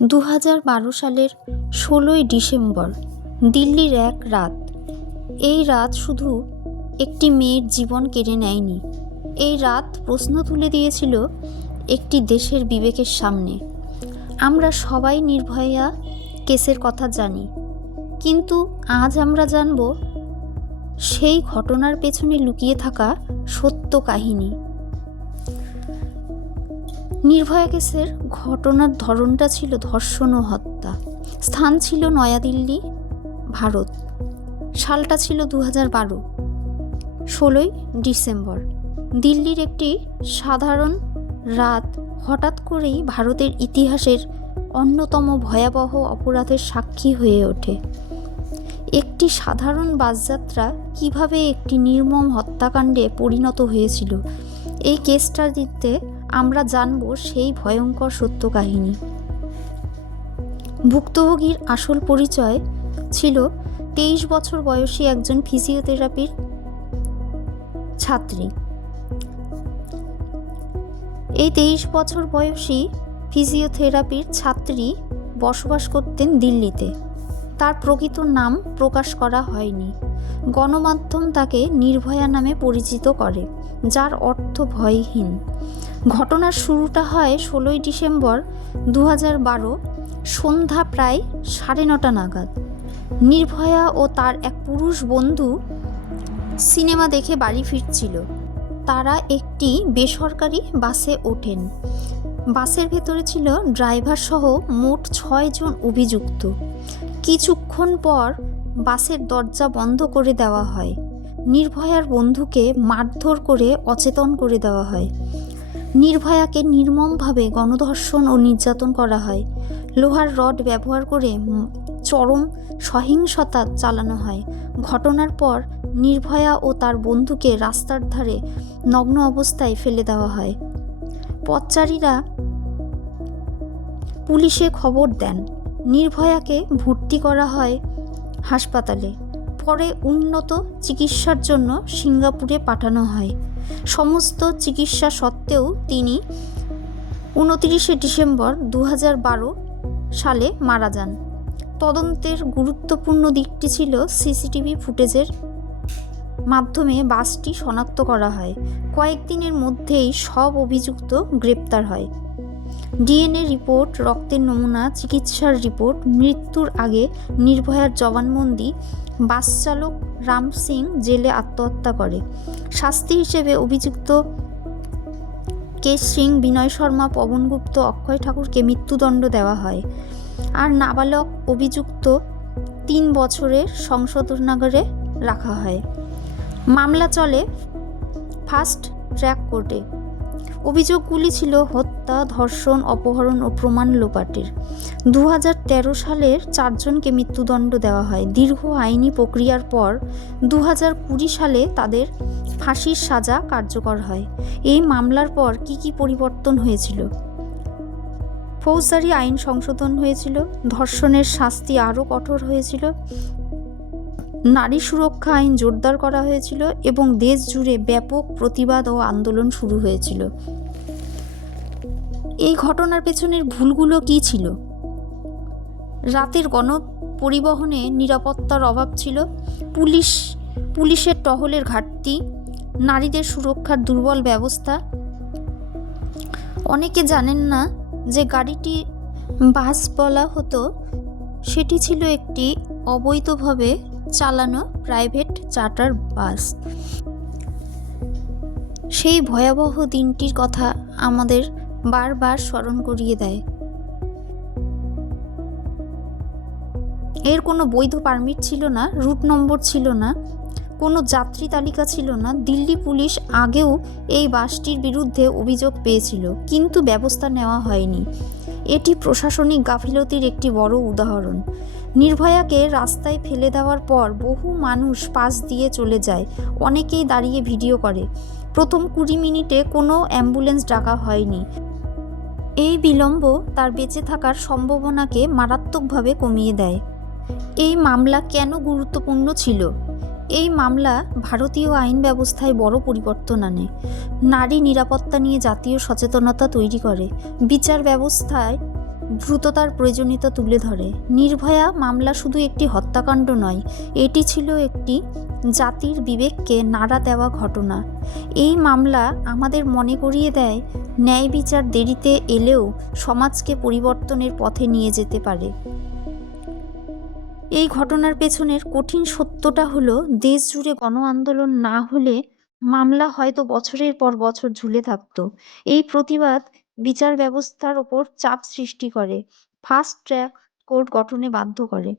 দু হাজার বারো সালের ষোলোই ডিসেম্বর, দিল্লির এক রাত। এই রাত শুধু একটি মেয়ের জীবন কেড়ে নেয়নি। এই রাত প্রশ্ন তুলে দিয়েছিল একটি দেশের বিবেকের সামনে। আমরা সবাই নির্ভয়া কেসের কথা জানি, কিন্তু আজ আমরা জানব সেই ঘটনার পেছনে লুকিয়ে থাকা সত্য কাহিনী। নির্ভয়া কেসের ঘটনার ধরনটা ছিল ধর্ষণ ও হত্যা। স্থান ছিল নয়াদিল্লি, ভারত। সালটা ছিল দু হাজার বারো, ষোলোই ডিসেম্বর। দিল্লির একটি সাধারণ রাত হঠাৎ করেই ভারতের ইতিহাসের অন্যতম ভয়াবহ অপরাধের সাক্ষী হয়ে ওঠে। একটি সাধারণ বাসযাত্রা কীভাবে একটি নির্মম হত্যাকাণ্ডে পরিণত হয়েছিল? এই কেসটা দিতে আমরা জানব সেই ভয়ঙ্কর সত্য কাহিনী। ভুক্তভোগীর আসল পরিচয় ছিল তেইশ বছর বয়সী একজন ফিজিওথেরাপির ছাত্রী। এই তেইশ বছর বয়সী ফিজিওথেরাপির ছাত্রী বসবাস করতেন দিল্লিতে। তার প্রকৃত নাম প্রকাশ করা হয়নি। গণমাধ্যম তাকে নির্ভয়া নামে পরিচিত করে, যার অর্থ ভয়হীন। ঘটনার শুরুটা হয় ষোলোই ডিসেম্বর দু হাজার বারো, সন্ধ্যা প্রায় সাড়ে নটা নাগাদ। নির্ভয়া ও তার এক পুরুষ বন্ধু সিনেমা দেখে বাড়ি ফিরছিল। তারা একটি বেসরকারি বাসে ওঠেন। বাসের ভেতরে ছিল ড্রাইভার সহ মোট ছয়জন অভিযুক্ত। কিছুক্ষণ পর বাসের দরজা বন্ধ করে দেওয়া হয়। নির্ভয়ার বন্ধুকে মারধর করে অচেতন করে দেওয়া হয়। নির্ভয়াকে নির্মমভাবে গণধর্ষণ ও নির্যাতন করা হয়। লোহার রড ব্যবহার করে চরম সহিংসতা চালানো হয়। ঘটনার পর নির্ভয়া ও তার বন্ধুকে রাস্তার ধারে নগ্ন অবস্থায় ফেলে দেওয়া হয়। পথচারীরা পুলিশে খবর দেন, নির্ভয়াকে ভর্তি করা হয় হাসপাতালে। পরে উন্নত চিকিৎসার জন্য সিঙ্গাপুরে পাঠানো হয়। সমস্ত চিকিৎসা সত্ত্বেও তিনি উনতিরিশে ডিসেম্বর দু হাজার বারো সালে মারা যান। তদন্তের গুরুত্বপূর্ণ দিকটি ছিল সিসিটিভি ফুটেজের মাধ্যমে বাসটি শনাক্ত করা হয়। কয়েকদিনের মধ্যেই সব অভিযুক্ত গ্রেপ্তার হয়। ডিএনএ রিপোর্ট, রক্তের নমুনা, চিকিৎসার রিপোর্ট, মৃত্যুর আগে নির্ভয়ার জবানবন্দি বাস চালক রাম সিং জেলে আত্মহত্যা করে। শাস্তি হিসেবে অভিযুক্ত কেশ সিং, বিনয় শর্মা, পবন গুপ্ত, অক্ষয় ঠাকুরকে মৃত্যুদণ্ড দেওয়া হয়। আর নাবালক অভিযুক্ত তিন বছরের সংশোধনাগারে রাখা হয়। মামলা চলে ফার্স্ট ট্র্যাক কোর্টে। অভিযোগগুলি ছিল হত্যা, ধর্ষণ, অপহরণ ও প্রমাণ লোপাটের। দু হাজার সালের চারজনকে মৃত্যুদণ্ড দেওয়া হয়। দীর্ঘ আইনি প্রক্রিয়ার পর দু হাজার কুড়ি সালে তাদের ফাঁসির সাজা কার্যকর হয়। এই মামলার পর কি কি পরিবর্তন হয়েছিল? ফৌজদারি আইন সংশোধন হয়েছিল, ধর্ষণের শাস্তি আরও কঠোর হয়েছিল, নারী সুরক্ষা আইন জোরদার করা হয়েছিল এবং দেশ জুড়ে ব্যাপক প্রতিবাদ ও আন্দোলন শুরু হয়েছিল। এই ঘটনার পেছনের ভুলগুলো কী ছিল? রাতের গণ পরিবহনে নিরাপত্তার অভাব ছিল। পুলিশ, পুলিশের টহলের ঘাটতি, নারীদের সুরক্ষার দুর্বল ব্যবস্থা। অনেকে জানেন না যে গাড়িটি বাস বলা হতো, সেটি ছিল একটি অবৈধভাবে চালানো প্রাইভেট চার্টার বাস। সেই ভয়াবহ দিনটির কথা আমাদের বারবার স্মরণ করিয়ে দেয়। এর কোনো বৈধ পারমিট ছিল না রুট নম্বর ছিল না, কোনো যাত্রী তালিকা ছিল না। দিল্লি পুলিশ আগেও এই বাসটির বিরুদ্ধে অভিযোগ পেয়েছিল, কিন্তু ব্যবস্থা নেওয়া হয়নি। এটি প্রশাসনিক গাফিলতির একটি বড় উদাহরণ। নির্ভয়াকে রাস্তায় ফেলে দেওয়ার পর বহু মানুষ পাশ দিয়ে চলে যায়, অনেকেই দাঁড়িয়ে ভিডিও করে। প্রথম কুড়ি মিনিটে কোনো অ্যাম্বুলেন্স ডাকা হয়নি। এই বিলম্ব তার বেঁচে থাকার সম্ভাবনাকে মারাত্মকভাবে কমিয়ে দেয়। এই মামলা কেন গুরুত্বপূর্ণ ছিল? এই মামলা ভারতীয় আইন ব্যবস্থায় বড় পরিবর্তন আনে। নারী নিরাপত্তা নিয়ে জাতীয় সচেতনতা তৈরি করে। বিচার ব্যবস্থায় দ্রুততার প্রয়োজনীয়তা তুলে ধরে। নির্ভয়া মামলা শুধু একটি হত্যাকাণ্ড নয়, এটি ছিল একটি জাতির বিবেককে নাড়া দেওয়া ঘটনা। এই মামলা আমাদের মনে করিয়ে দেয়, ন্যায় বিচার দেরিতে এলেও সমাজকে পরিবর্তনের পথে নিয়ে যেতে পারে। এই ঘটনার পেছনের কঠিন সত্যটা হলো, দেশ জুড়ে গণ আন্দোলন না হলে মামলা হয়তো বছরের পর বছর ঝুলে থাকত। এই প্রতিবাদ বিচার ব্যবস্থার ওপর চাপ সৃষ্টি করে ফাস্ট ট্র্যাক কোর্ট গঠনে বাধ্য করে।